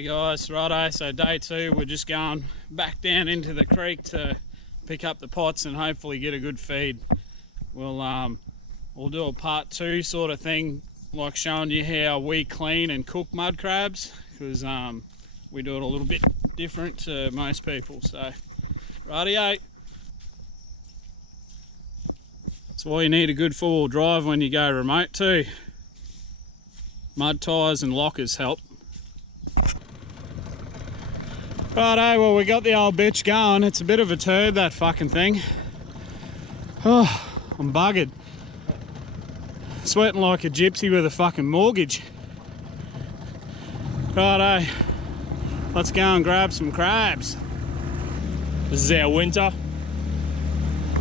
G'day guys, righto, so day 2, we're just going back down into the creek to pick up the pots and hopefully get a good feed. We'll do a part 2 sort of thing, like showing you how we clean and cook mud crabs, because we do it a little bit different to most people. So rightio. That's why you need a good 4-wheel drive when you go remote too. Mud tyres and lockers help. Righto, well we got the old bitch going. It's a bit of a turd, that fucking thing. Oh, I'm buggered. Sweating like a gypsy with a fucking mortgage. Righto, let's go and grab some crabs. This is our winter,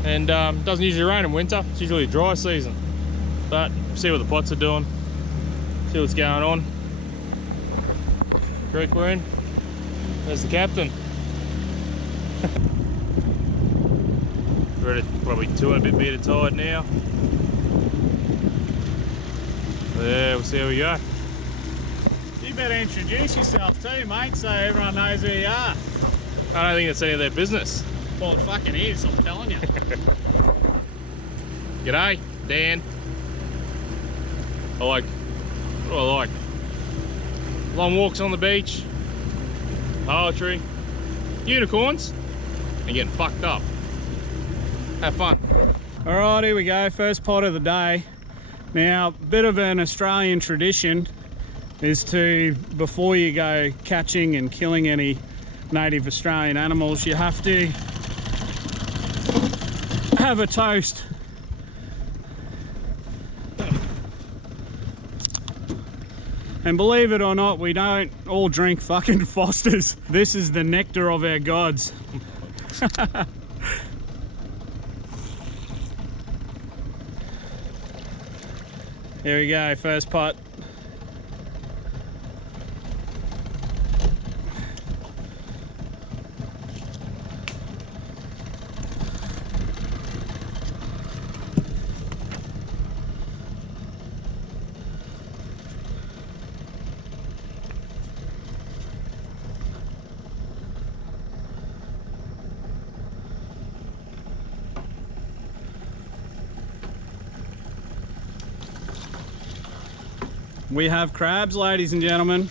and doesn't usually rain in winter. It's usually a dry season, but see what the pots are doing, see what's going on. Creek we're in. There's the captain. We're at probably 2 and a bit metre tide now. Yeah, we'll see how we go. You better introduce yourself too, mate, so everyone knows who you are. I don't think it's any of their business. Well, it fucking is, I'm telling you. G'day, Dan. What do I like? Long walks on the beach, poetry, unicorns, and getting fucked up. Have fun. Alright, here we go, first pot of the day. Now, a bit of an Australian tradition is to, before you go catching and killing any native Australian animals, you have to have a toast. And believe it or not, we don't all drink fucking Fosters. This is the nectar of our gods. Here we go, first pot. We have crabs, ladies and gentlemen.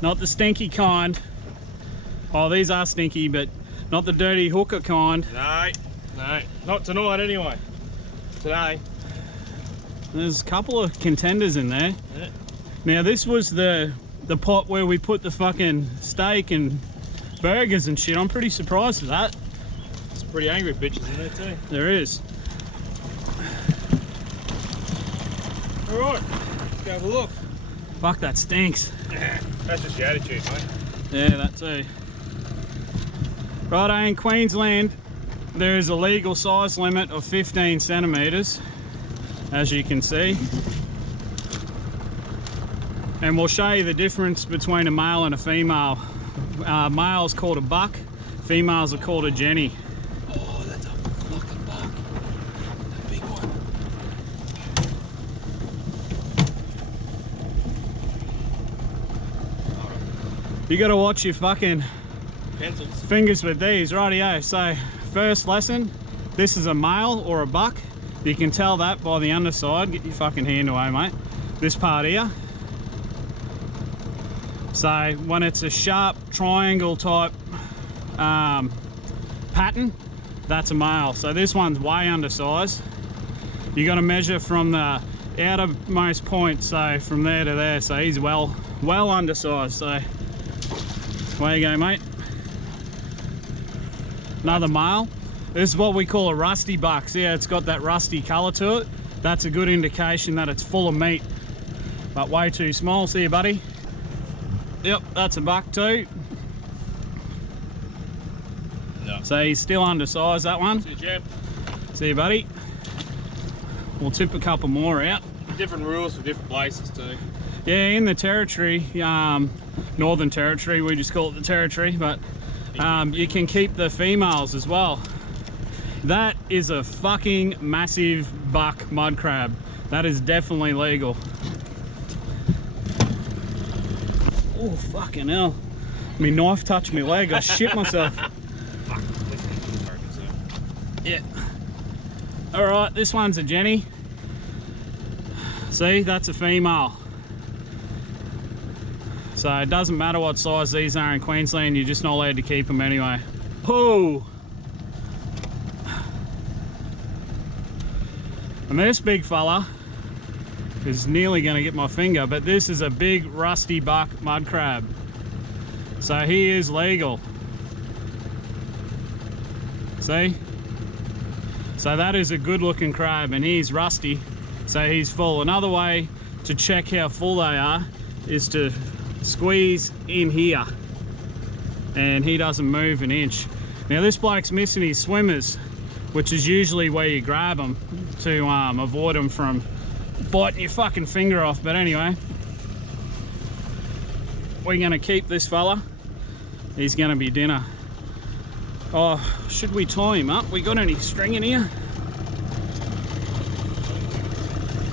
Not the stinky kind. Oh, these are stinky, but not the dirty hooker kind. No, not tonight anyway. Today. There's a couple of contenders in there. Yeah. Now this was the pot where we put the fucking steak and burgers and shit. I'm pretty surprised at that. There's some pretty angry bitches in there too. There is. Alright, let's go have a look. Fuck, that stinks. That's just your attitude, mate. Yeah, that too. Righto, in Queensland, there is a legal size limit of 15 centimetres, as you can see. And we'll show you the difference between a male and a female. Male's called a buck, females are called a jenny. Oh, that's a fucking buck. A big one. You gotta watch your fucking Pencils. fingers with these, rightio. So, first lesson, this is a male or a buck. You can tell that by the underside. Get your fucking hand away, mate. This part here. So, when it's a sharp triangle type pattern, that's a male. So this one's way undersized. You gotta measure from the outermost point, so from there to there. So he's well undersized. So away you go, mate. Another male. This is what we call a rusty buck. See how it's got that rusty colour to it? That's a good indication that it's full of meat, but way too small. See you, buddy? Yep, that's a buck too. No. So he's still undersized, that one. See you, Jeb. See you, buddy. We'll tip a couple more out. Different rules for different places too. Yeah, in the territory, Northern Territory, we just call it the territory, but you can keep the females as well. That is a fucking massive buck mud crab. That is definitely legal. Oh, fucking hell. My knife touched my leg, I shit myself. Yeah. Alright, this one's a Jenny. See, that's a female. So it doesn't matter what size these are in Queensland, you're just not allowed to keep them anyway. Oh! And this big fella is nearly going to get my finger, but this is a big rusty buck mud crab. So he is legal. See? So that is a good looking crab, and he's rusty, so he's full. Another way to check how full they are is to squeeze in here, and he doesn't move an inch. Now this bloke's missing his swimmers, which is usually where you grab them to avoid them from biting your fucking finger off. But anyway, we're gonna keep this fella. He's gonna be dinner. Oh, should we tie him up? We got any string in here?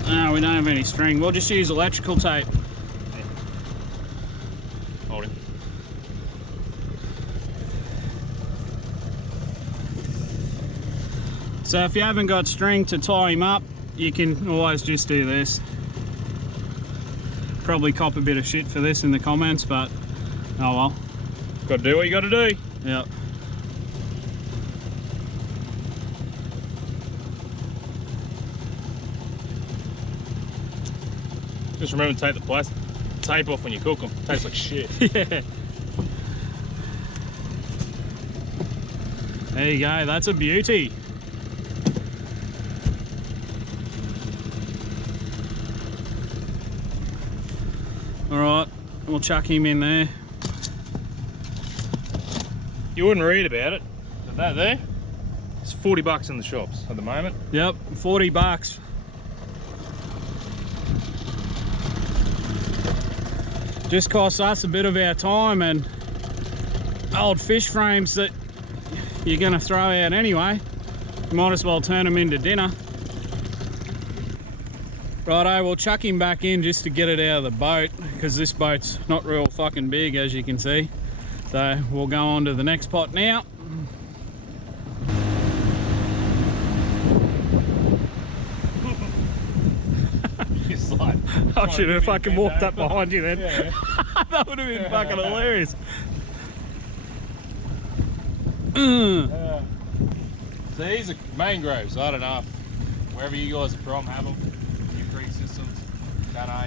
No, we don't have any string. We'll just use electrical tape. Hold him. So if you haven't got string to tie him up, you can always just do this. Probably cop a bit of shit for this in the comments, but oh well. Got to do what you got to do. Yep. Just remember to take the plastic tape off when you cook them. Tastes like shit. Yeah. There you go, that's a beauty. Alright, we'll chuck him in there. You wouldn't read about it, but that there, it's 40 bucks in the shops at the moment. Yep, 40 bucks. Just costs us a bit of our time and old fish frames that you're gonna throw out anyway. You might as well turn them into dinner. Righto, we'll chuck him back in just to get it out of the boat, because this boat's not real fucking big, as you can see. So we'll go on to the next pot now. I should have fucking walked up behind you then. Yeah. That would have been fucking hilarious. So these are mangroves. I don't know if wherever you guys are from have them. Your creek systems. Don't know.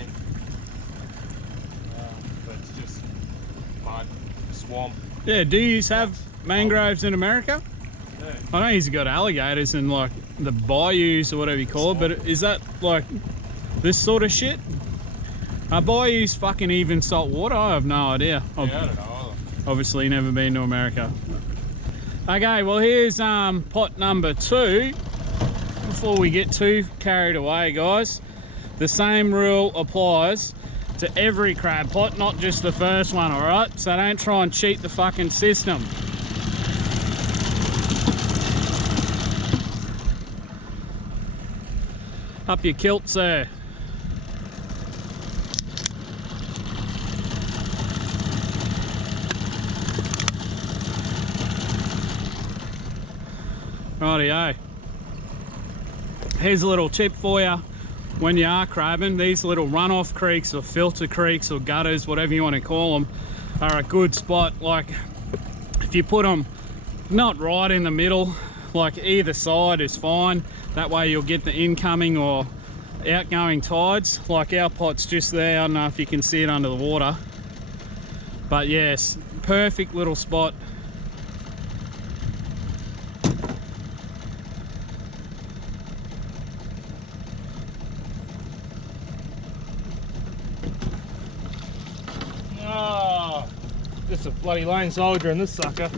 But it's just mud, swamp. Yeah, do you have mangroves in America? Yeah. I know you've got alligators in like the bayous or whatever you call it, but is that like this sort of shit? Are bayous fucking even salt water? I have no idea. Yeah, I don't know either. Obviously never been to America. Okay, well here's pot number 2. Before we get too carried away, guys, the same rule applies to every crab pot, not just the first one, alright? So don't try and cheat the fucking system. Up your kilts there. Rightio. Here's a little tip for you when you are crabbing. These little runoff creeks or filter creeks or gutters, whatever you want to call them, are a good spot. Like if you put them not right in the middle, like either side is fine. That way you'll get the incoming or outgoing tides. Like our pot's just there. I don't know if you can see it under the water, but yes, perfect little spot. Just a bloody lone soldier in this sucker.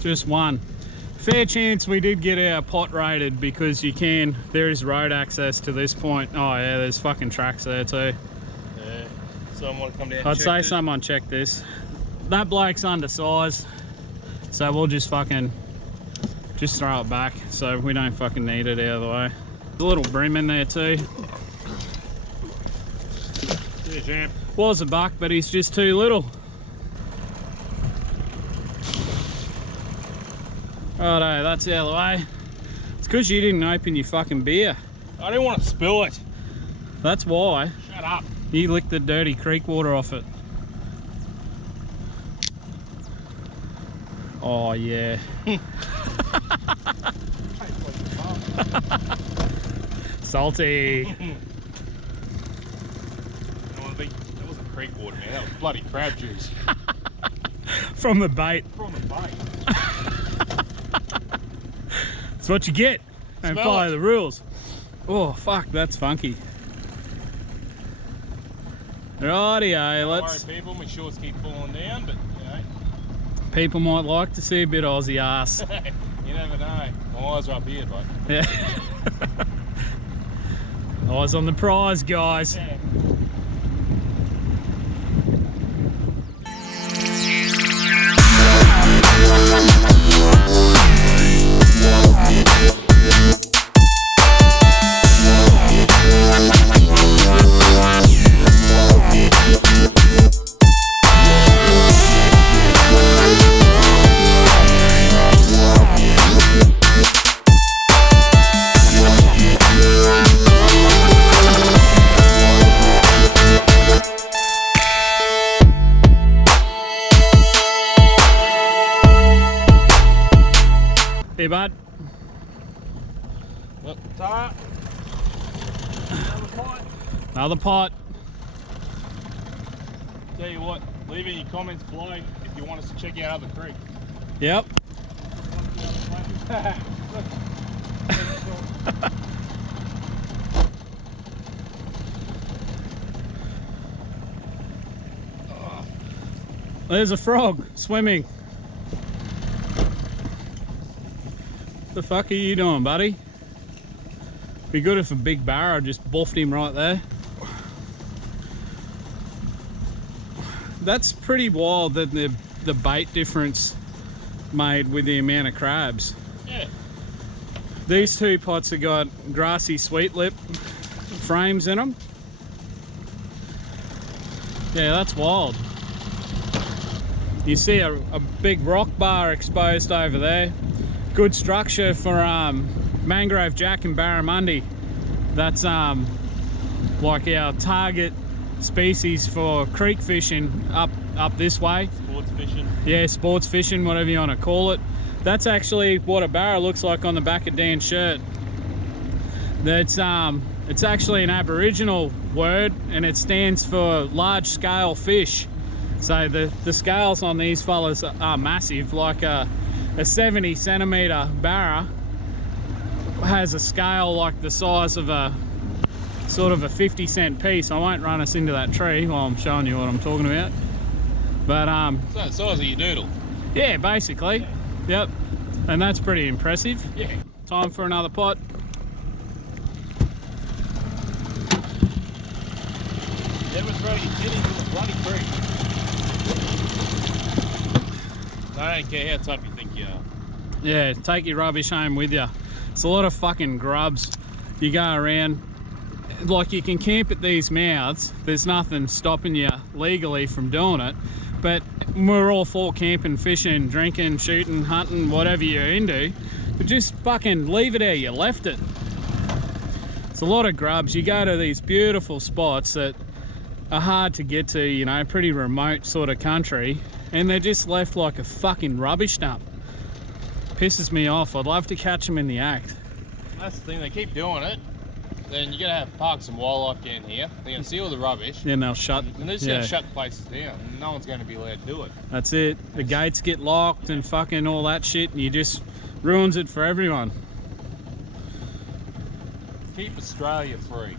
Just one. Fair chance we did get our pot raided, because there is road access to this point. Oh yeah, there's fucking tracks there too. Yeah, someone want to come down and I'd say this? Someone check this. That bloke's undersized, so we'll just throw it back so we don't fucking need it out of the way. There's a little brim in there too. Yeah, champ. Was a buck, but he's just too little. Righto, that's out of the way. It's because you didn't open your fucking beer. I didn't want to spill it. That's why. Shut up. You licked the dirty creek water off it. Oh yeah. Salty. That wasn't creek water, man. That was bloody crab juice. From the bait. From the bait. That's what you get. And Smell follow it. the rules. Oh fuck, that's funky. Rightio, let's. Don't worry, people. My shorts keep falling down, but you know. People might like to see a bit of Aussie ass. You never know. My eyes are up here, bud. Yeah. Eyes on the prize, guys. Yeah. Hey, bud. Well, tar. Another pot. Another pot. Tell you what, leave in your comments below if you want us to check out other creeks. Yep. There's a frog swimming. What the fuck are you doing, buddy? Be good if a big barra just buffed him right there. That's pretty wild that the bait difference made with the amount of crabs. Yeah. These two pots have got grassy sweet lip frames in them. Yeah, that's wild. You see a big rock bar exposed over there. Good structure for mangrove jack and barramundi. That's like our target species for creek fishing up this way. Sports fishing. Yeah, sports fishing, whatever you want to call it. That's actually what a barra looks like on the back of Dan's shirt. That's it's actually an Aboriginal word, and it stands for large scale fish. So the scales on these fellas are massive. Like a 70 centimeter barra has a scale like the size of a sort of a 50-cent piece. I won't run us into that tree while I'm showing you what I'm talking about. But It's the size of your doodle. yeah, basically. Yep. And that's pretty impressive. Yeah. Time for another pot. Never throw your kiddies in the bloody creek. I don't care how tough you think you are. Yeah, take your rubbish home with you. It's a lot of fucking grubs. You go around, like you can camp at these mouths. There's nothing stopping you legally from doing it. But we're all for camping, fishing, drinking, shooting, hunting, whatever you're into. But just fucking leave it there, you left it. It's a lot of grubs. You go to these beautiful spots that are hard to get to, you know, pretty remote sort of country, and they're just left like a fucking rubbish dump. Pisses me off. I'd love to catch them in the act. That's the thing, they keep doing it. Then you're gonna have parks and wildlife down here. They're gonna see all the rubbish. Then they'll shut. And they're just gonna shut places down. And no one's gonna be allowed to do it. That's it. The gates get locked and fucking all that shit, and you just ruins it for everyone. Keep Australia free.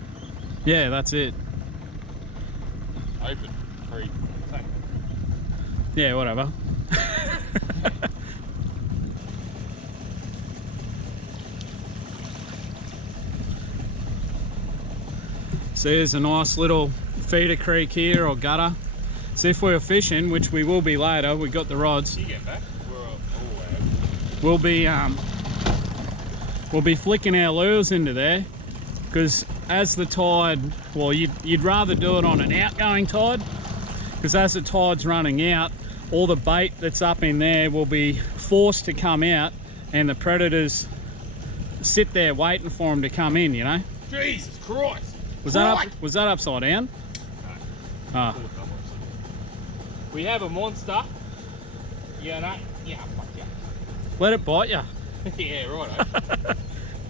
Yeah, that's it. Open. Free. Same. Yeah, whatever. See, there's a nice little feeder creek here, or gutter. So if we were fishing, which we will be later, we got the rods. You get back. We'll be flicking our lures into there, because as the tide, well, you'd rather do it on an outgoing tide, because as the tide's running out, all the bait that's up in there will be forced to come out, and the predators sit there waiting for them to come in, you know. Jesus Christ! Was that upside down? No. Ah. We have a monster. Yeah, no. Yeah, fuck yeah. Let it bite you. Yeah, right.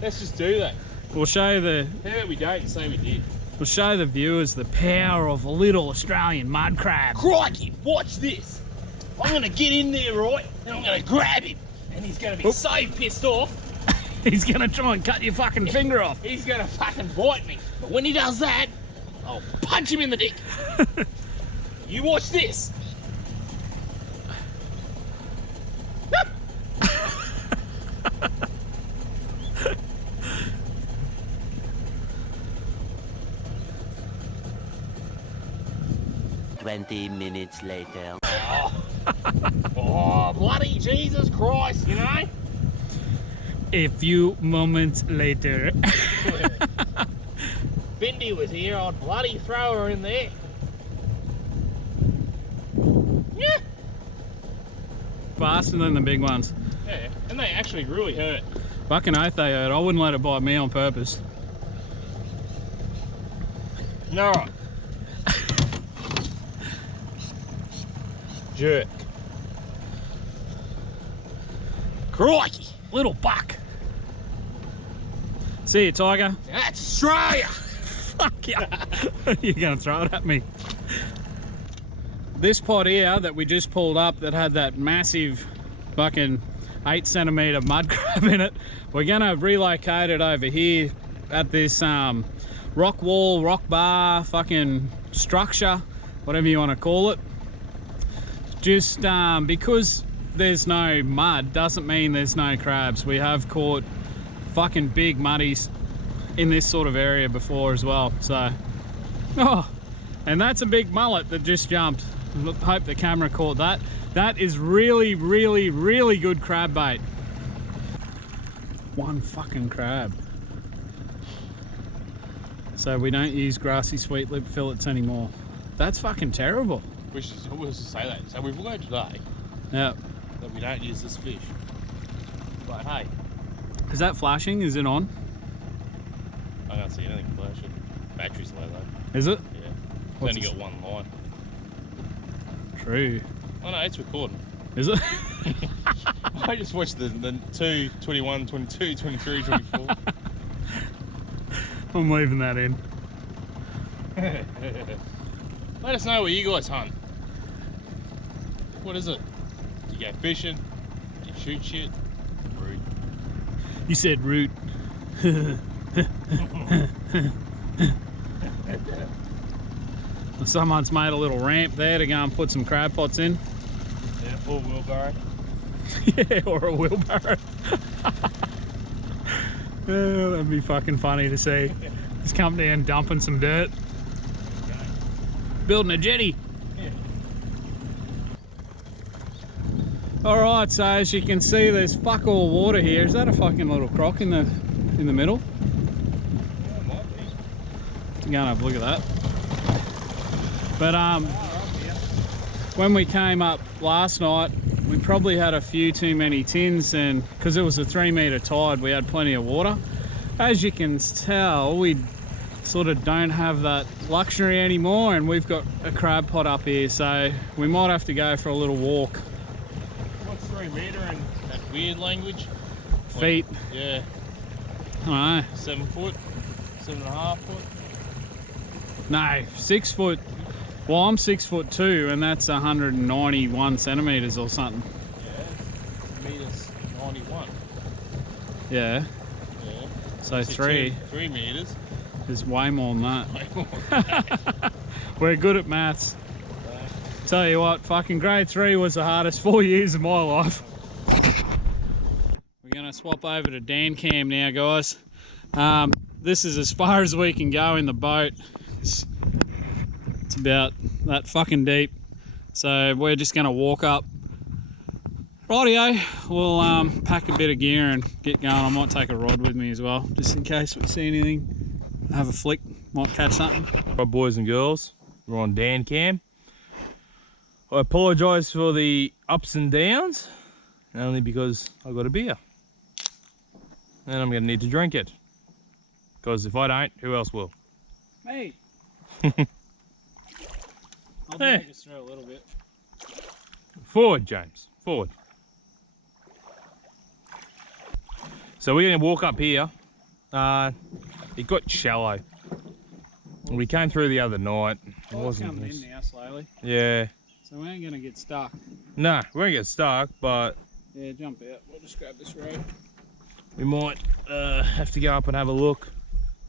Let's just do that. We'll show the How about we don't and say we did? we'll show the viewers the power of a little Australian mud crab. Crikey, watch this. I'm gonna get in there, right, and I'm gonna grab him, and he's gonna be so pissed off. He's gonna try and cut your fucking finger off. He's gonna fucking bite me. But when he does that, I'll punch him in the dick. You watch this. 20 minutes later. Oh, bloody Jesus Christ, you know? A few moments later. Bindi was here, I'd bloody throw her in there. Yeah. Faster than the big ones. Yeah, and they actually really hurt. Fucking oath they hurt. I wouldn't let it bite me on purpose. No. Jerk. Crikey, little buck. See you, tiger. That's Australia. Fuck yeah. You're gonna throw it at me. This pot here that we just pulled up that had that massive fucking 8 centimeter mud crab in it, we're gonna relocate it over here at this rock wall, rock bar, fucking structure, whatever you want to call it. Just because there's no mud doesn't mean there's no crabs. We have caught fucking big muddies in this sort of area before as well. So, oh, and that's a big mullet that just jumped. Hope the camera caught that. That is really, really, really good crab bait. One fucking crab. So we don't use grassy sweet lip fillets anymore. That's fucking terrible. We should always say that. So we've learned today Yeah. that we don't use this fish. But hey, Is that flashing? Is it on? I can't see anything flashing. Battery's low though. Is it? Yeah. It's What's only this? got one line. True. Oh no, it's recording. Is it? I just watched the 2, 21, 22, 23, 24. I'm leaving that in. Let us know where you guys hunt. What is it? Do you go fishing? Do you shoot shit? Rude. You said root. Someone's made a little ramp there to go and put some crab pots in. Yeah, full wheelbarrow. Yeah, or a wheelbarrow. Oh, that'd be fucking funny to see. Just come down dumping some dirt. Building a jetty. Yeah. Alright, so as you can see there's fuck all water here. Is that a fucking little croc in the middle? Yeah, it might be. Go and have a look at that. But when we came up last night, we probably had a few too many tins, and because it was a 3 meter tide, we had plenty of water. As you can tell, we sort of don't have that luxury anymore, and we've got a crab pot up here, so we might have to go for a little walk. What's 3 meter in that weird language? Feet. Like, yeah. I don't know. 7 foot, 7.5 foot. No, 6 foot. Well, I'm 6'2", and that's 191 centimeters or something. Yeah, meters 91. Yeah. Yeah. So 3 meters. is way more than that. Way more than that. We're good at maths. Tell you what, fucking grade 3 was the hardest 4 years of my life. We're gonna swap over to Dan cam now, guys. This is as far as we can go in the boat. It's about that fucking deep. So we're just gonna walk up. Rightio, we'll pack a bit of gear and get going. I might take a rod with me as well, just in case we see anything. have a flick, might catch something. Right, boys and girls, we're on Dan cam. I apologise for the ups and downs, only because I got a beer. And I'm going to need to drink it. Because if I don't, who else will? Me! I'll Yeah. drag us through a little bit. Forward, James, forward. So we're going to walk up here. It got shallow. We came through the other night. It Oh, it's wasn't. coming in now slowly. Yeah. So we ain't gonna get stuck. No, we won't get stuck, but Yeah, jump out. We'll just grab this rope. we might have to go up and have a look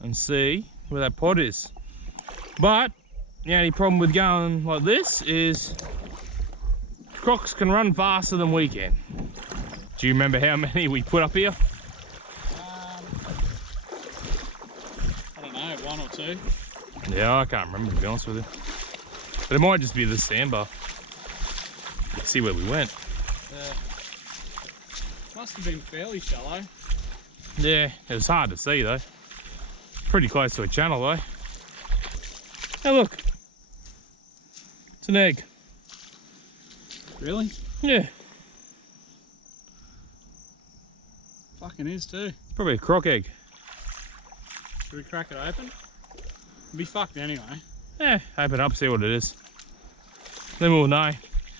and see where that pod is. But the only problem with going like this is crocs can run faster than we can. Do you remember how many we put up here? I don't know, 1 or 2. Yeah, I can't remember, to be honest with you. But it might just be the sandbar. Let's see where we went. Must have been fairly shallow. Yeah, it was hard to see though. Pretty close to a channel though. Hey look, it's an egg. Really? Yeah, Fucking is too. probably a croc egg. Should we crack it open? It'll be fucked anyway. Yeah, open up, see what it is. Then we'll know.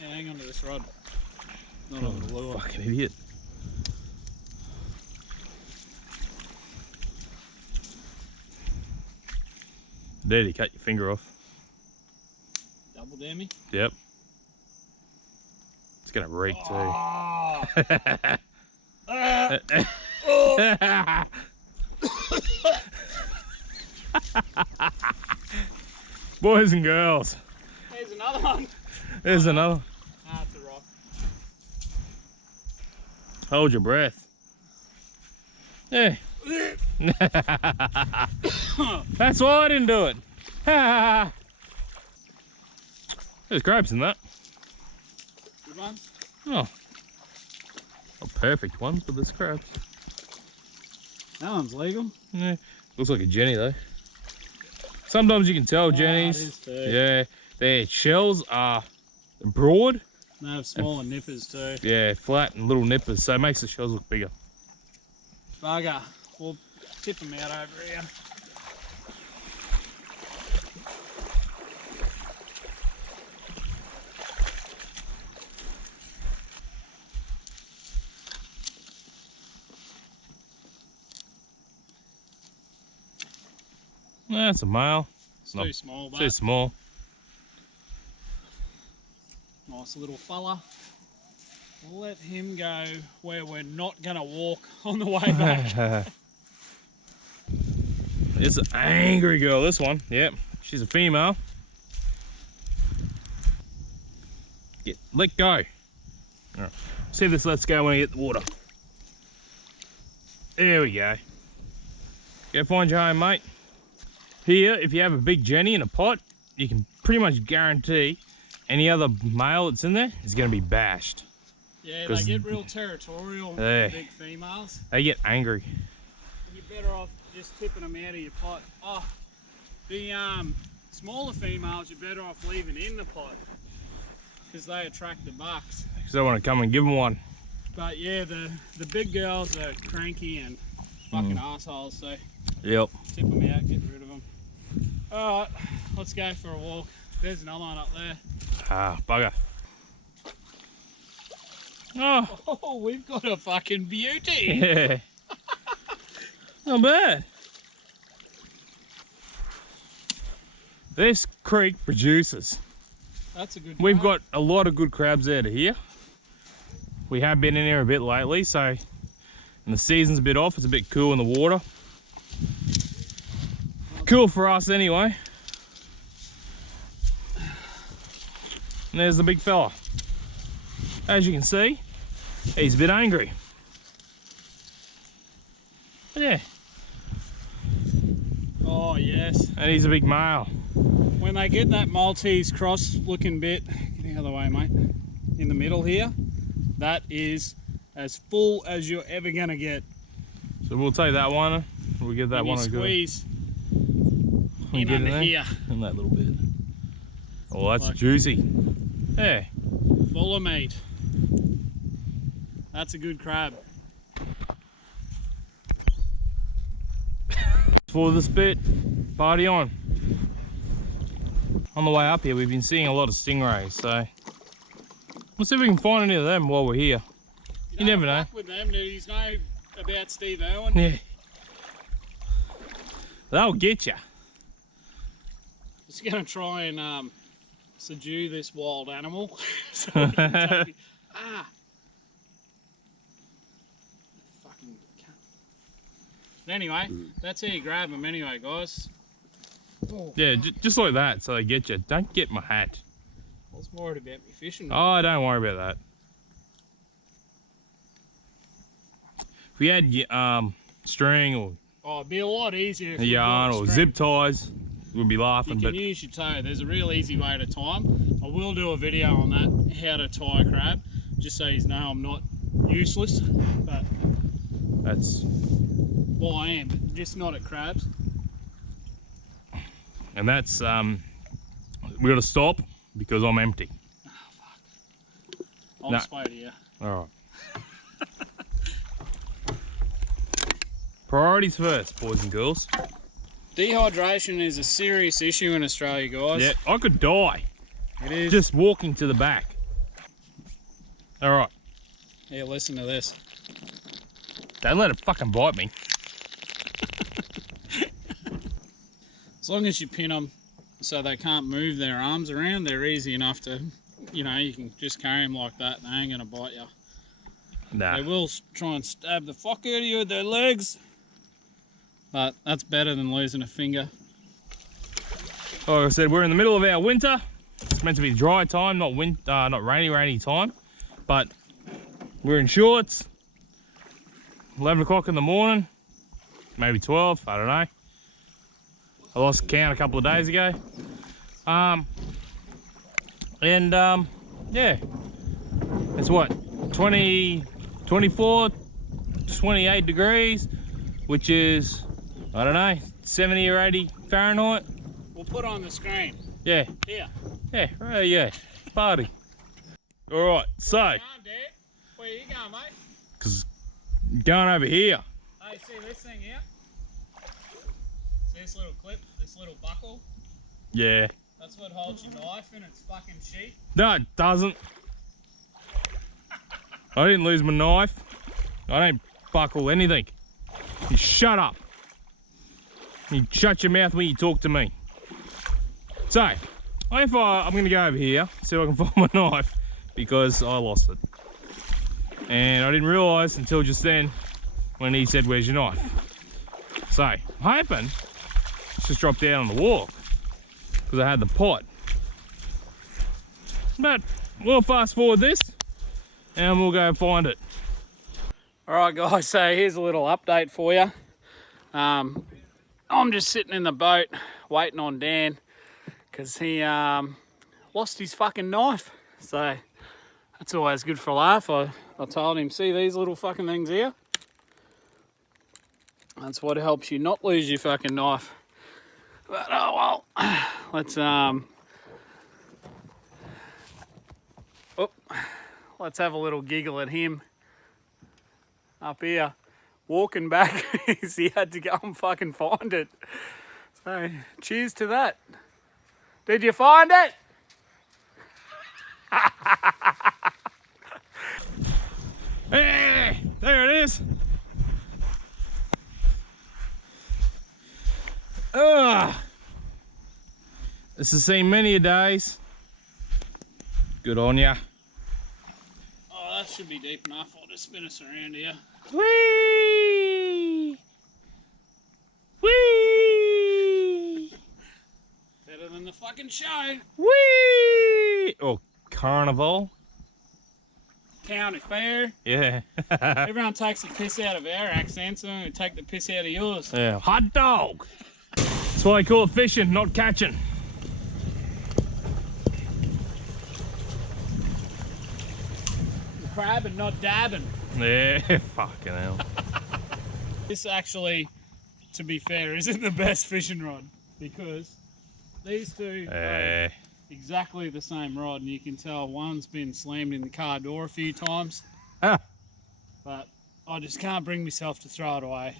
Yeah, hang on to this rod. Not on the lure. Fucking idiot. There, you cut your finger off. Double dare me. Yep. It's gonna reek too. Boys and girls, There's another one. there's another. Ah, it's a rock. Hold your breath. Yeah. That's why I didn't do it. There's crabs in that. Good ones. Oh. Not perfect ones, but there's crabs. That one's legal. Yeah. Looks like a Jenny though. Sometimes you can tell Jennies. it is too. Yeah. Their shells are broad. They have smaller nippers too. Yeah, flat and little nippers, so it makes the shells look bigger. Bugger. We'll tip them out over here. That's a male. It's too small, but Too small. nice little fella. We'll let him go where we're not gonna walk on the way back. It's an angry girl, this one. Yep, she's a female. Let go. All right. See if this lets go when you hit the water. There we go. Go find your home, mate. Here, if you have a big Jenny in a pot, you can pretty much guarantee any other male that's in there is going to be bashed. Yeah, they get real territorial, Yeah. big females. They get angry. You're better off just tipping them out of your pot. Oh, the smaller females, you're better off leaving in the pot because they attract the bucks. Because I want to come and give them one. But yeah, the big girls are cranky and fucking assholes, so Yep. tip them out, get rid of them. All right, let's go for a walk. There's another one up there. Ah, bugger. Oh, Oh, we've got a fucking beauty. yeah. Not bad. This creek produces. That's a good We've crab. got a lot of good crabs out of here. We have been in here a bit lately, so and the season's a bit off. It's a bit cool in the water. Cool for us anyway. And there's the big fella. As you can see, he's a bit angry. Yeah, Oh yes. and he's a big male. When they get that Maltese cross looking bit, get out of the way, mate, in the middle here, that is as full as you're ever gonna get. So we'll take that one. We'll give that When you one a go. squeeze. You in get under there? here. In that little bit. Oh, that's Like- juicy. Yeah. Full of meat. That's a good crab. For this bit, party on. On the way up here, we've been seeing a lot of stingrays, so we'll see if we can find any of them while we're here. You never know. Fuck with them, dude. He's know about Steve Irwin. Yeah. They'll get you. Just gonna try and subdue this wild animal. So we can take it. Ah. Fucking cunt. But anyway, that's how you grab them anyway, guys. Oh, Yeah, just like that, so they get you. Don't get my hat. I was worried about me fishing. Oh, don't worry about that. If we had string or Oh, it'd be a lot easier if a we yarn brought or string. zip ties, we'd be You laughing, can but use your toe. There's a real easy way to tie them. I will do a video on that, how to tie a crab, just so you know I'm not useless. But that's, well, I am, but just not at crabs. and that's, we gotta stop because I'm empty. Oh, fuck. I'll No. spray to you. All right. Priorities first, boys and girls. Dehydration is a serious issue in Australia, guys. Yeah, I could die It is. just walking to the back. All right, Yeah, listen to this. don't let it fucking bite me. As long as you pin them so they can't move their arms around, they're easy enough to, you know, you can just carry them like that. They ain't gonna bite you. Nah. They will try and stab the fuck out of you with their legs, but that's better than losing a finger. Like I said, we're in the middle of our winter. It's meant to be dry time, not not rainy time. But we're in shorts. 11 o'clock in the morning, maybe 12, I don't know. I lost count a couple of days ago. Yeah, it's what, 24, 28 degrees, which is, I don't know, 70 or 80 Fahrenheit. We'll put on the screen. Yeah, Here. yeah, right, yeah, party. All right, so, Come on, Dad. Where you going, mate? because going over here, Hey, see this thing here? See this little clip, this little buckle? yeah. That's what holds your knife in its fucking sheath. No, it doesn't. I didn't lose my knife. I don't buckle anything. You shut up. You shut your mouth when you talk to me. So, I'm going to go over here, see if I can find my knife, because I lost it. And I didn't realise until just then when he said, "Where's your knife?" So, I'm hoping it's just dropped down on the walk, because I had the pot. But we'll fast forward this and we'll go find it. Alright guys, so here's a little update for you. I'm just sitting in the boat waiting on Dan because he lost his fucking knife. So that's always good for a laugh. I told him, see these little fucking things here? That's what helps you not lose your fucking knife. But oh well, let's have a little giggle at him up here. Walking back, he had to go and fucking find it. So, cheers to that. Did you find it? Hey, there it is. This has seen many a days. Good on ya. Oh, that should be deep enough. I'll just spin us around here. Whee! Whee! Better than the fucking show. Whee! Oh, carnival. County fair. Yeah. Everyone takes the piss out of our accents and we take the piss out of yours. Yeah. Hot dog. That's why they call it fishing, not catching. Crabbing, not dabbing. Yeah, fucking hell. This actually, to be fair, isn't the best fishing rod. because these two are exactly the same rod, and you can tell one's been slammed in the car door a few times. Ah. But I just can't bring myself to throw it away.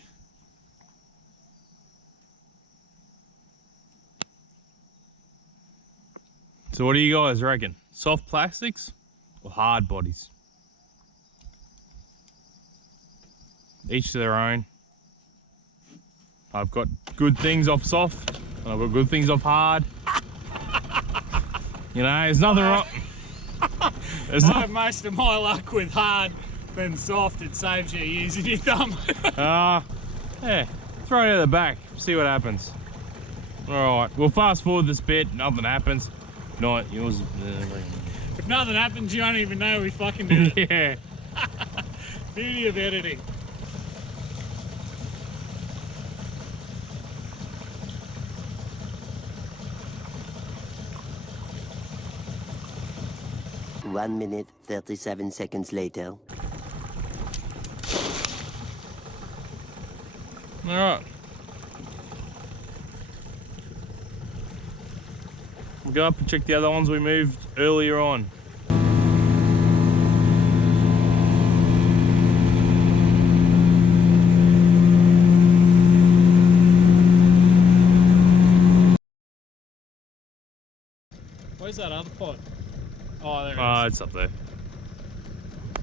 So what do you guys reckon? Soft plastics or hard bodies? Each to their own. I've got good things off soft, and I've got good things off hard. You know, there's nothing wrong. I have most of my luck with hard than soft. It saves you using your thumb. Yeah, throw it at the back, see what happens. Alright, we'll fast forward this bit, nothing happens. Not yours. If nothing happens, you won't even know we fucking did it. Yeah. Beauty of editing. One minute, 37 seconds later. Alright. We'll go up and check the other ones we moved earlier on. Where's that other pot? Oh, there it is. Oh, it's up there.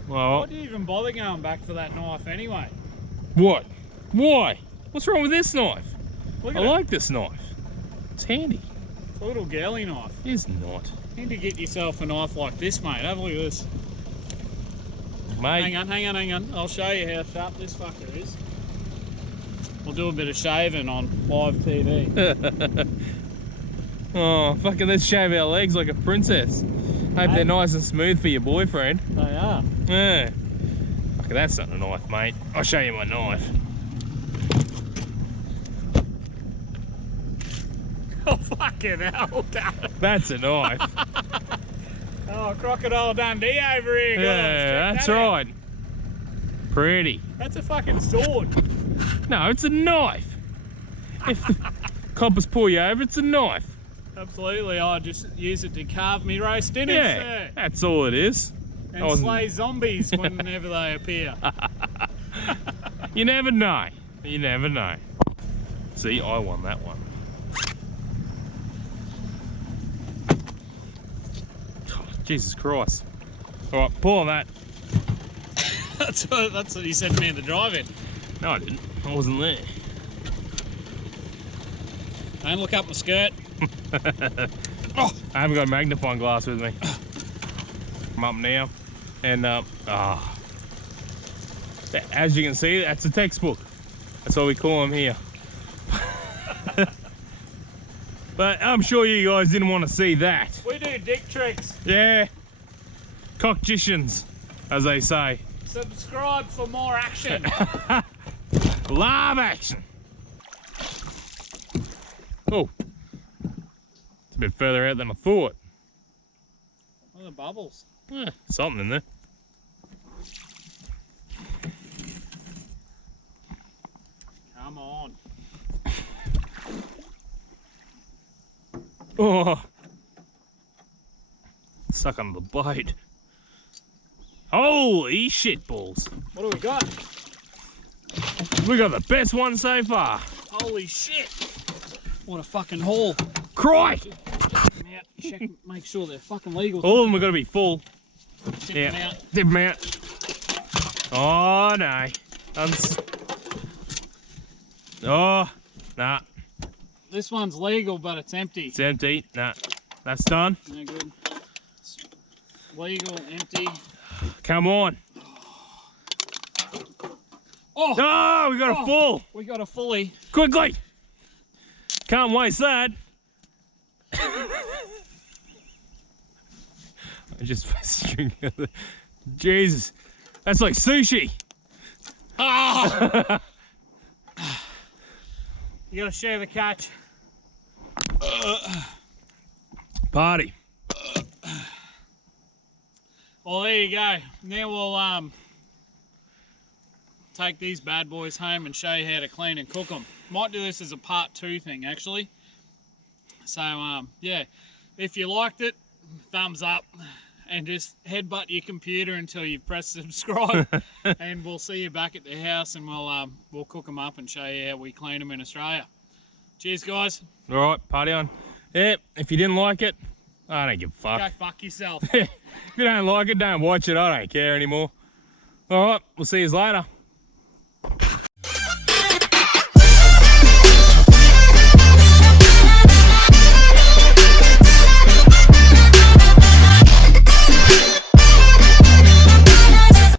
Well, Why do you even bother going back for that knife anyway? what? Why? What's wrong with this knife? Look I at it. like this knife. It's handy. It's a little girly knife. It's not. You need to get yourself a knife like this, mate. Have a look at this. Mate. Hang on. I'll show you how sharp this fucker is. We'll do a bit of shaving on live TV. Oh, fucking let's shave our legs like a princess. Hope they're nice and smooth for your boyfriend. They are. Yeah. Fuck, that's not a knife, mate. I'll show you my knife. Oh, fucking hell, Dad. That's a knife. Oh, Crocodile Dundee over here, guys. Yeah, Check that's that out. right. Pretty. That's a fucking sword. No, it's a knife. If the coppers pull you over, it's a knife. Absolutely, I just use it to carve me roast dinners, Yeah, sir. that's all it is. And slay zombies whenever they appear. You never know. You never know. See, I won that one. Oh, Jesus Christ. All right, pull on that. That's what you said to me in the drive-in. No, I didn't. I wasn't there. Don't look up my skirt. Oh, I haven't got a magnifying glass with me. I'm up now, and as you can see, that's a textbook. That's what we call them here. But I'm sure you guys didn't want to see that. We do dick tricks. Yeah, cockticians, as they say. Subscribe for more action. Live action. Oh, it's a bit further out than I thought. What are the bubbles? Yeah, something in there. Come on. Oh, stuck under the bait. Holy shit balls. What do we got? We got the best one so far. Holy shit. What a fucking haul. Crike! Check, make sure they're fucking legal. All of them are going to be full. Tip Yeah, them out. dip them out. Oh no. Oh, nah, This one's legal, but it's empty. it's empty. Nah, that's done. No good. It's legal, empty. Come on. Oh! Oh, we got a full. We got a fully. Quickly. Can't waste that. I just string. Jesus, that's like sushi. Ah! You gotta share the catch. Party. Well, there you go. Now we'll take these bad boys home and show you how to clean and cook them. Might do this as a part 2 thing, actually. So yeah, if you liked it, thumbs up, and just headbutt your computer until you press subscribe. And we'll see you back at the house, and we'll cook them up and show you how we clean them in Australia. Cheers, guys. All right, party on. Yeah, if you didn't like it, I don't give a fuck. Go fuck yourself. If you don't like it, don't watch it. I don't care anymore. All right, we'll see you later.